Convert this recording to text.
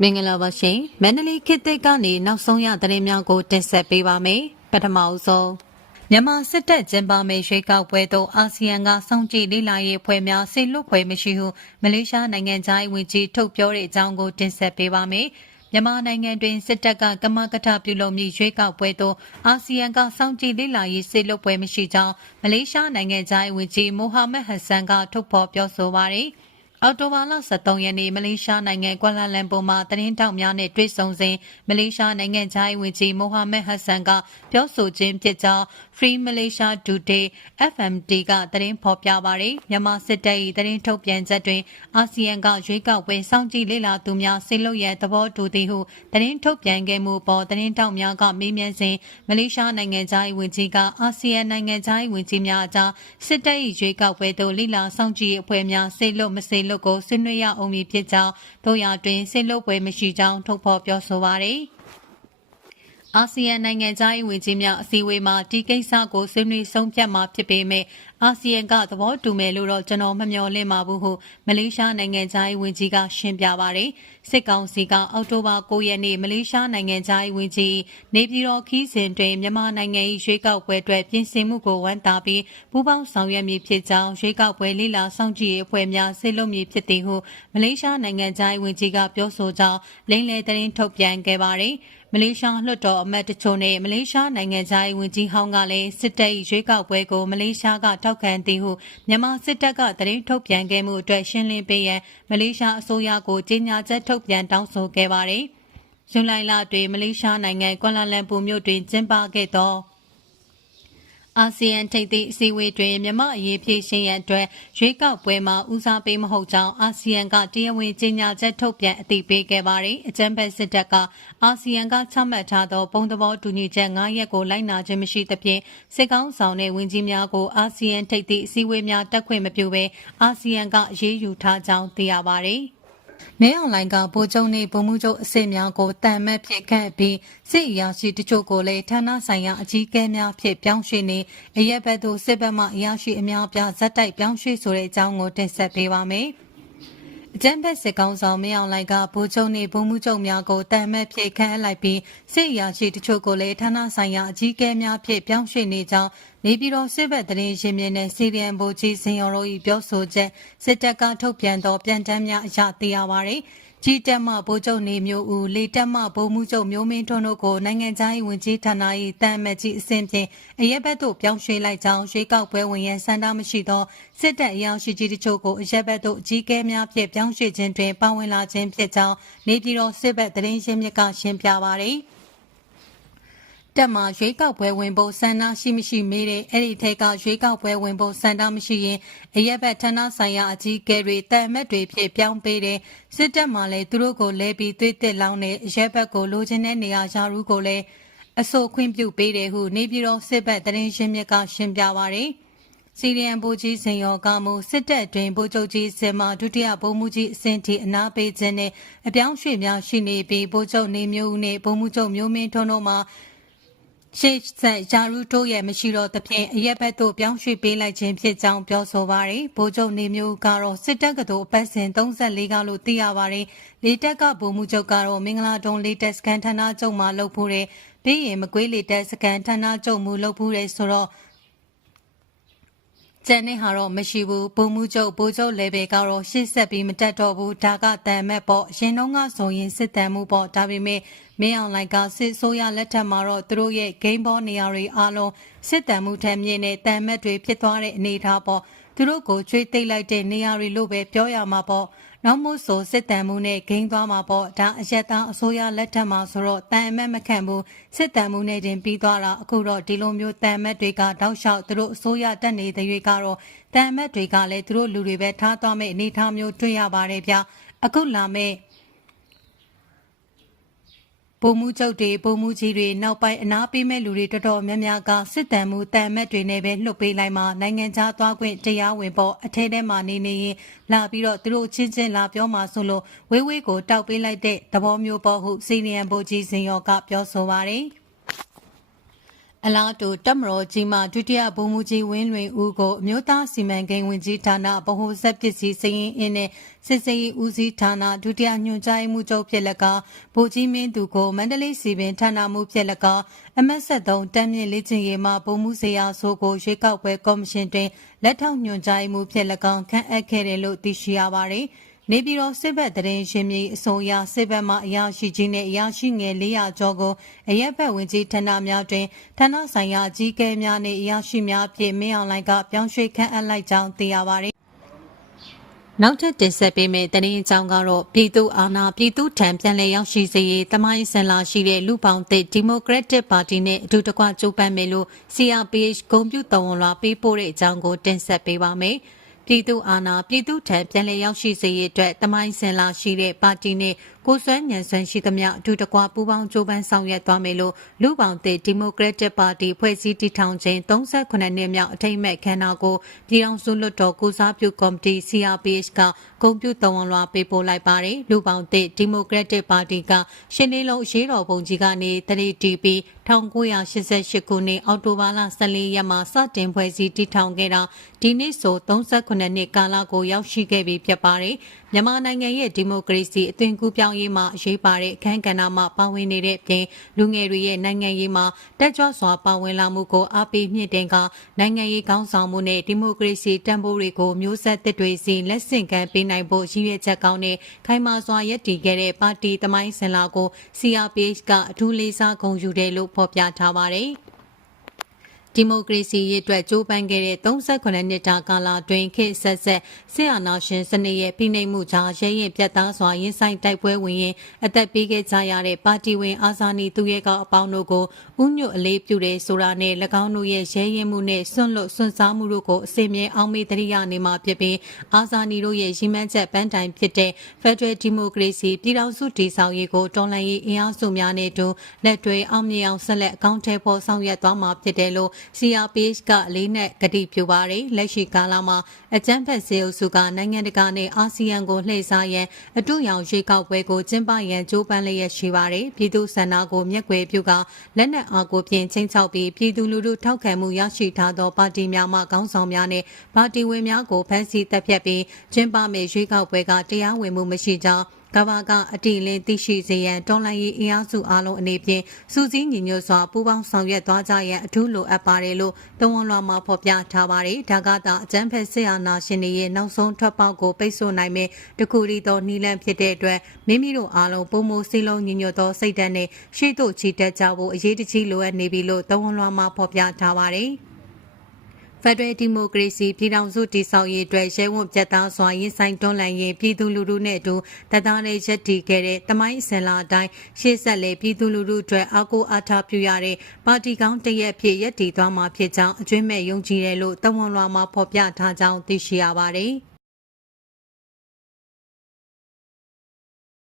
မင်္ဂလာပါရှင်မန္တလေးခေတ်သစ်ကနေနောက်ဆုံးရသတင်းများကိုတင်ဆက်ပေးပါမယ်ပထမအဆုံးမြန်မာစစ်တပ်ကျင်းပမယ့်ရွေးကောက်ပွဲသို့အာဆီယံကစောင့်ကြည့်လေ့လာရေးဖွဲ့များဆေလွတ်ဖွဲ့မရှိဟုမလေးရှားနိုင်ငံသားဝန်ကြီးထုတ်ပြောတဲ့အကြောင်းကိုတင်ဆက်ပေးပါမယ်မြန်မာနိုင်ငံတွင်စစ်တပ်ကကမကထပြုလုပ်မည့်ရွေးကောက်ပွဲသို့အာဆီယံကစောင့်ကြည့်လေ့လာရေးဆေလွတ်ပွဲမရှိကြောင်းမလေးရှားနိုင်ငံသားဝန်ကြီးမိုဟာမက်ဟဆန်ကထုတ်ဖော်ပြောဆိုပါရယ် အော်တိုဘာလ23ရက်နေ့မလေးရှားနိုင်ငံကွာလာလမ်ပူမှာသတင်းတောက်များနဲ့တွေ့ဆုံစဉ်မလေးရှားနိုင်ငံခြားရေးဝန်ကြီးမိုဟာမက်ဟဆန်ကပြောဆိုခြင်းဖြစ်ကြောင်း Free Malaysia Today FMD ကသတင်းဖော်ပြပါရယ်မြန်မာစစ်တပ်၏သတင်းထုတ်ပြန်ချက်တွင်အာဆီယံကရွေးကောက်ပွဲစောင့်ကြည့်လေ့လာသူများဆေလွတ်ရဲ့သဘောတူသည်ဟုသတင်းထုတ်ပြန်ခဲ့မှုပေါ်သတင်းတောက်များကမေးမြန်းစဉ်မလေးရှားနိုင်ငံခြားရေးဝန်ကြီးကအာဆီယံနိုင်ငံခြားရေးဝန်ကြီးများအကြားစစ်တပ်၏ရွေးကောက်ပွဲသို့လေ့လာစောင့်ကြည့်ရေးအဖွဲ့များဆေလွတ်မဆေလွတ်ကိုဆွေးနွေးရအောင်မည်ဖြစ်ကြောင်းတို့ရတွင်ဆေလွတ်ပွဲမရှိကြောင်းထုတ်ဖော်ပြောဆိုပါရယ်အာဆီယံနိုင်ငံသားရေးဝန်ကြီးများအစည်းအဝေးမှာဒီကိစ္စကိုဆွေးနွေးဆုံးဖြတ်မှာဖြစ်ပေမဲ့ အာဆီယံကသဘောတူမယ်လို့တော့ကျွန်တော်မမျှော်လင့်ပါဘူးဟုမလေးရှားနိုင်ငံသားရေးဝန်ကြီးကရှင်းပြပါတယ်။စစ်ကောင်စီကအောက်တိုဘာ9ရက်နေ့မလေးရှားနိုင်ငံသားရေးဝန်ကြီးနေပြည်တော်ခီးစဉ်တွင်မြန်မာနိုင်ငံ၏ရွေးကောက်ပွဲအတွက်ပြင်ဆင်မှုကိုဝန်တာပြီးပူးပေါင်းဆောင်ရွက်မည်ဖြစ်ကြောင်းရွေးကောက်ပွဲလိလာစောင့်ကြည့်ရေးအဖွဲ့များဆေလွတ်မည်ဖြစ်သည်ဟုမလေးရှားနိုင်ငံသားရေးဝန်ကြီးကပြောဆိုကြောင်းလိမ့်လေသတင်းထုတ်ပြန်ခဲ့ပါတယ်။မလေးရှားလွှတ်တော်အမတ်တချို့နဲ့မလေးရှားနိုင်ငံသားရေးဝန်ကြီးဟောင်းကလည်းစစ်တပ်၏ရွေးကောက်ပွဲကိုမလေးရှားကထောက်ခံသည်ဟုမြန်မာစစ်တပ်ကသတင်းထုတ်ပြန်ခဲ့မှုအတွက်ရှင်းလင်းပေးရန်မလေးရှားအစိုးရကိုကြေညာချက်ထုတ်ပြန်တောင်းဆိုခဲ့ပါတယ်။ဇွန်လလတွင်မလေးရှားနိုင်ငံကွာလာလမ်ပူမြို့တွင်ကျင်းပခဲ့သော အာဆီယံထိပ်သီးအစည်းအဝေးတွင်မြမအရေးဖြည့်ရှင်ရန်အတွက်ရွေးကောက်ပွဲမှာဦးစားပေးမဟုတ်ကြောင်းအာဆီယံကတရားဝင်ကြေညာချက်ထုတ်ပြန်အသိပေးခဲ့ပါတယ်။အကြံဖက်စစ်တပ်ကအာဆီယံကချမှတ်ထားသောပုံသဘောတူညီချက်9ရက်ကိုလိုက်နာခြင်းမရှိသဖြင့်စစ်ကောင်းဆောင်တဲ့ဝန်ကြီးများကိုအာဆီယံထိပ်သီးအစည်းအဝေးများတက်ခွင့်မပြုဘဲအာဆီယံကရေးယူထားကြောင်းသိရပါတယ်။ မဲအွန်လိုင်းကဗိုလ်ချုပ်နေဗိုလ်မှူးချုပ်အစ်စ်များကိုတန်မတ်ဖြစ်ခန့်ပြီးစစ်အရာရှိတချို့ကိုလည်းဌာနဆိုင်ရာအကြီးအကဲများဖြစ်ပြောင်းရွှေ့နေအရက်ဘက်သို့စစ်ဘက်မှအရာရှိအများပြဇက်တိုက်ပြောင်းရွှေ့ဆိုတဲ့အကြောင်းကိုတင်ဆက်ပေးပါမယ်။ အကြမ်းဖက်စစ်ကောင်ဆောင်မင်းအောင်လှိုင်ကဗိုလ်ချုပ်နေဗိုလ်မှူးချုပ်များကိုတန်မတ်ဖြစ်ခန့်အပ်လိုက်ပြီးစစ်အရာရှိတချို့ကိုလည်းဌာနဆိုင်ရာအကြီးအကဲများဖြစ်ပြောင်းရွှေ့နေကြောင်းနေပြည်တော်စစ်ဘက်တရင်ရှင်မြင်းနဲ့စီရီယံဗိုလ်ကြီးစင်ရော်တို့၏ပြောဆိုချက်စစ်တပ်ကထုတ်ပြန်သောပြန်တမ်းများအရသိရပါသည် ကြီးတက်မှဗိုလ်ချုပ်နေမျိုးဦးလေတက်မှဗိုလ်မှူးချုပ်မျိုးမင်းထွန်းတို့ကိုနိုင်ငံသားရေးဝန်ကြီးဌာန၏တန်မတ်ကြီးအဆင့်ဖြင့်အရက်ဘက်သို့ပြောင်းရွှေ့လိုက်ကြောင်းရွေးကောက်ပွဲဝင်ရန်စံတာမရှိသောစစ်တပ်အရာရှိကြီးတို့ချို့ကိုအရက်ဘက်သို့အကြီးအကဲများဖြင့်ပြောင်းရွှေ့ခြင်းတွင်ပါဝင်လာခြင်းဖြစ်ကြောင်းနေပြည်တော်စစ်ဘက်တရင်ရှင်းမြစ်ကရှင်းပြပါသည်။ တက်မှာရွေးကောက်ပွဲဝင်ဖို့ဆန္ဒရှိမရှိမေးတဲ့အဲ့ဒီထဲကရွေးကောက်ပွဲဝင်ဖို့ဆန္ဒမရှိရင်အရက်ဘက်ဌာနဆိုင်ရာအကြီးအကဲတွေတာအမတ်တွေဖြစ်ပြောင်းပေးတယ်စစ်တပ်မှလည်းသူတို့ကိုလဲပြီးသွေးတစ်လောင်းတဲ့အရက်ဘက်ကိုလိုချင်တဲ့နေရာယာရုကိုလည်းအဆိုခွင့်ပြုပေးတယ်ဟုနေပြည်တော်စစ်ဘက်တရင်ရှင်းမြစ်ကရှင်းပြပါရယ်စီရီယံဗိုလ်ကြီးစင်ရောကမှုစစ်တပ်တွင်ဗိုလ်ချုပ်ကြီးစင်မာဒုတိယဗိုလ်မှူးကြီးအဆင့်ထိအနာပေးခြင်းနဲ့အပြောင်းရွှေ့များရှိနေပြီးဗိုလ်ချုပ်နေမျိုးဦးနဲ့ဗိုလ်မှူးချုပ်မျိုးမင်းထွန်းတို့မှ ရှေ့ဆက်ယာရုတိုးရဲ့မရှိတော့သဖြင့်အရက်ဘက်သို့ပြောင်းရွှေ့ပေးလိုက်ခြင်းဖြစ်ကြောင်းပြောဆိုပါရယ်ဗိုလ်ချုပ်နေမျိုးကတော့စစ်တပ်ကတော်အပတ်စဉ်34ကလို့သိရပါရယ်လေတက်ကဗိုလ်မှူးချုပ်ကတော့မင်္ဂလာတုံးလေတက်စကန်ဌာနချုပ်မှာလုပ်ဖို့တဲ့ပြီးရင်မကွေးလေတက်စကန်ဌာနချုပ်မူလုပ်ဖို့တဲ့ဆိုတော့ကျန်တဲ့ဟာတော့မရှိဘူးဘုံမှုချုပ်ဘိုးချုပ်လေဘေကတော့ရှေ့ဆက်ပြီးမတက်တော့ဘူးဒါကတန်မဲ့ပေါ့ရင်တော့ကဆိုရင်စစ်တမ်းမှုပေါ့ဒါပေမဲ့ မင်းအောင်လိုင်ကစစ်ဆိုးရလက်ထက်မှာတော့သူတို့ရဲ့ဂိမ်းဘောနေရာတွေအားလုံးစစ်တမ်းမှုထက်မြင့်တဲ့တန်မဲ့တွေဖြစ်သွားတဲ့အနေအထားပေါ့သူတို့ကိုချွေးသိမ့်လိုက်တဲ့နေရာတွေလို့ပဲပြောရမှာပေါ့နောက်မှုဆိုစစ်တမ်းမှုနဲ့ဂိမ်းသွားမှာပေါ့ဒါအရက်သားအစိုးရလက်ထက်မှာဆိုတော့တန်အမတ်မခံဘူးစစ်တမ်းမှုနဲ့တင်ပြီးသွားတာအခုတော့ဒီလိုမျိုးတန်အမတ်တွေကတောက်လျှောက်သူတို့အစိုးရတက်နေတဲ့တွေကတော့တန်အမတ်တွေကလည်းသူတို့လူတွေပဲထားသွားမယ့်အနေအထားမျိုးတွေ့ရပါတယ်ဗျအခုလာမယ့် ပုံမှုချုပ်တွေပုံမှုကြီးတွေနောက်ပိုင်းအနာပေးမဲ့လူတွေတော်တော်များများကစစ်တမ်းမှုတန်မက်တွေနဲ့ပဲလှုပ်ပေးလိုက်မှနိုင်ငံခြားသွားခွင့်တရားဝင်ပေါ်အထဲထဲမှာနေနေရင်လာပြီးတော့သူတို့ချင်းချင်းလာပြောမှဆိုလို့ဝေးဝေးကိုတောက်ပေးလိုက်တဲ့သဘောမျိုးပေါ့ဟုစီနီယံဘိုကြီးစင်ရောကပြောဆိုပါတယ် အလားတူတက်မတော်ကြီးမှဒုတိယဗိုလ်မှူးကြီးဝင်းလွင်ဦးကိုအမျိုးသားစီမံကိန်းဝင်ကြီးဌာနဗဟိုဆက်ပစ္စည်းစည်ရင်အင်းနဲ့စစ်စေးဦးစီးဌာနဒုတိယညွှန်ကြားမှုချုပ်ဖြစ်လကဗိုလ်ကြီးမင်းသူကိုမန္တလေးစီပင်ဌာနမှုဖြစ်လကအမတ်ဆက်သုံးတမ်းမြင့်လေ့ကျင့်ရေးမှဗိုလ်မှူးစေရာဆိုကိုရွေးကောက်ပွဲကော်မရှင်တွင်လက်ထောက်ညွှန်ကြားမှုဖြစ်လကခန့်အပ်ခဲ့တယ်လို့သိရှိရပါတယ်။ နေပြည်တော်စစ်ဘက်တရင်ရှင်မြေအစိုးရစစ်ဘက်မှအရာရှိကြီးနဲ့အရာရှိငယ်400ကျော်ကိုအရက်ဘက်ဝင်ကြီးဌာနများတွင်ဌာနဆိုင်ရာအကြီးအကဲများနှင့်အရာရှိများအဖြစ်မင်းအောင်လှိုင်ကပြောင်းရွှေ့ခန့်အပ်လိုက်ကြောင်းသိရပါတယ်။နောက်ထပ်တင်ဆက်ပေးမယ့်တရင်အကြောင်းကတော့ပြည်သူအာဏာပြည်သူထံပြန်လည်ရောက်ရှိစေရေးတမိုင်းဆန်လာရှိတဲ့လူပေါင်းသစ်ဒီမိုကရက်တစ်ပါတီနဲ့အတူတကွကြိုးပမ်းမယ်လို့ CRPH ဂုံပြူတော်ဝန်လွှာပေးပို့တဲ့အကြောင်းကိုတင်ဆက်ပေးပါမယ်။ ပြည်သူအာဏာပြည်သူထံပြန်လည်ရောက်ရှိစေရေးအတွက်တမိုင်းဆင်လာရှိတဲ့ပါတီနဲ့ကိုစွမ်းညံစွမ်းရှိသမျှအထူးတကွပူးပေါင်းကြိုးပမ်းဆောင်ရွက်သွားမယ်လို့လူပောင်တဲ့ဒီမိုကရက်တစ်ပါတီဖွဲ့စည်းတည်ထောင်ခြင်း38နှစ်မြောက်အထိမ်းအမှတ်ခမ်းနားကိုပြည်ထောင်စုလွှတ်တော်ကိုစားပြုကော်မတီ CRPH ကဂုဏ်ပြုတော်ဝန်လွှာပေးပို့လိုက်ပါတယ်လူပောင်တဲ့ဒီမိုကရက်တစ်ပါတီကရှင်းလေးလုံးအရေးတော်ပုံကြီးကနေတတိတီပီ 1988ခုနှစ်အောက်တိုဘာလ14ရက်မှာစတင်ဖွဲ့စည်းတည်ထောင်ခဲ့တာဒီနေ့ဆို38နှစ်ကာလကိုရောက်ရှိခဲ့ပြီဖြစ်ပါတယ်မြန်မာနိုင်ငံရဲ့ဒီမိုကရေစီအသွင်ကူးပြောင်းရေးမှာအရေးပါတဲ့အခမ်းကဏ္ဍမှာပါဝင်နေတဲ့အပြင်လူငယ်တွေရဲ့နိုင်ငံရေးမှာတက်ကြွစွာပါဝင်လာမှုကိုအားပေးမြင့်တင်ကနိုင်ငံရေးကောင်းဆောင်မှုနဲ့ဒီမိုကရေစီတန်ဖိုးတွေကိုမျိုးဆက်သစ်တွေစီလက်ဆင့်ကမ်းပေးနိုင်ဖို့ရည်ရွယ်ချက်ကောင်းနဲ့ခိုင်မာစွာရည်တည်ခဲ့တဲ့ပါတီသမိုင်းစင်လာကို CRPH ကအထူးလေးစားဂုဏ်ယူတယ်လို့ဖော်ပြထားပါတယ်။ ဒီမိုကရေစီရေးအတွက်ကြိုးပမ်းခဲ့တဲ့38နှစ်တာကာလအတွင်းခေတ်ဆက်ဆက်ဆရာနာရှင်စနစ်ရဲ့ဖိနှိပ်မှုကြားရဲရင်ပြတ်သားစွာရင်ဆိုင်တိုက်ပွဲဝင်ရင်အသက်ပေးခဲ့ကြရတဲ့ပါတီဝင်အာဇာနည်သူရဲကောင်းအပေါင်းတို့ကိုဥညွတ်အလေးပြုတဲ့ဆိုတာနဲ့၎င်းတို့ရဲ့ရဲရင်မှုနဲ့ဆွန့်လွတ်ဆွန့်စားမှုတို့ကိုအစီအမြဲအောင်မေတ္တရနေမှာဖြစ်ပြီးအာဇာနည်တို့ရဲ့ရည်မှန်းချက်ပန်းတိုင်ဖြစ်တဲ့ Federal Democracy ပြည်ထောင်စုတည်ဆောက်ရေးကိုတော်လှန်ရေးအင်အားစုများနဲ့တူလက်တွဲအောင်မြင်အောင်ဆက်လက်အကောင့်ထဲပေါ်ဆောင်ရွက်သွားမှာဖြစ်တယ်လို့ CRPH ကအလေးနဲ့ကတိပြုပါတယ်လက်ရှိကာလမှာအကြမ်းဖက်စေအုပ်စုကနိုင်ငံတကာနဲ့အာဆီယံကိုလှည့်စားရန်အတူရောင်ရွေးကောက်ပွဲကိုကျင်းပရန်ကြိုးပမ်းလျက်ရှိပါတယ်ပြည်သူစန္ဒကိုမျက်ကွယ်ပြုကလက်နက်အားကိုပြင်ချင်းချောက်ပြီးပြည်သူလူထုထောက်ခံမှုရရှိထားသောပါတီများမှခေါင်းဆောင်များနဲ့ပါတီဝင်များကိုဖမ်းဆီးတပ်ဖြတ်ပြီးကျင်းပမယ့်ရွေးကောက်ပွဲကတရားဝင်မှုမရှိကြောင်း ကဘာကအတိလင်းသိရှိစေရန်တော်လှန်ရေးအင်အားစုအလုံးအနေဖြင့်စူးစီးညီညွတ်စွာပူးပေါင်းဆောင်ရွက်သွားကြရန်အထူးလိုအပ်ပါတယ်လို့တဝန်လွှာမှာဖော်ပြထားပါတယ်။ဒါကသာအကြမ်းဖက်ဆရာနာရှင်တွေရဲ့နောက်ဆုံးထွက်ပေါက်ကိုပိတ်ဆို့နိုင်မဲ့တခုရီသောနီလန့်ဖြစ်တဲ့အတွက်မိမိတို့အားလုံးပုံမိုစီလုံးညီညွတ်သောစိတ်ဓာတ်နဲ့ရှေ့သို့ချီတက်ကြဖို့အရေးတကြီးလိုအပ်နေပြီလို့တဝန်လွှာမှာဖော်ပြထားပါတယ်။ ဖက်ဒရယ်ဒီမိုကရေစီပြည်ထောင်စုတည်ဆောက်ရေးအတွက်ရဲဝံပြတ်သားစွာရင်ဆိုင်တွန်းလှန်ရေးပြည်သူလူထုနဲ့အတူတသားလေးရက်တည်ခဲ့တဲ့တမိုင်းအစင်လာအတိုင်းရှေ့ဆက်လေပြည်သူလူထုအတွက်အားကိုးအားထားပြုရတဲ့ပါတီကောင်းတရက်ဖြစ်ရက်တည်သွားမှာဖြစ်ကြောင်းအကျွမ်းမဲ့ယုံကြည်တယ်လို့တဝန်လွှာမှာဖော်ပြထားကြောင်းသိရှိရပါတယ်။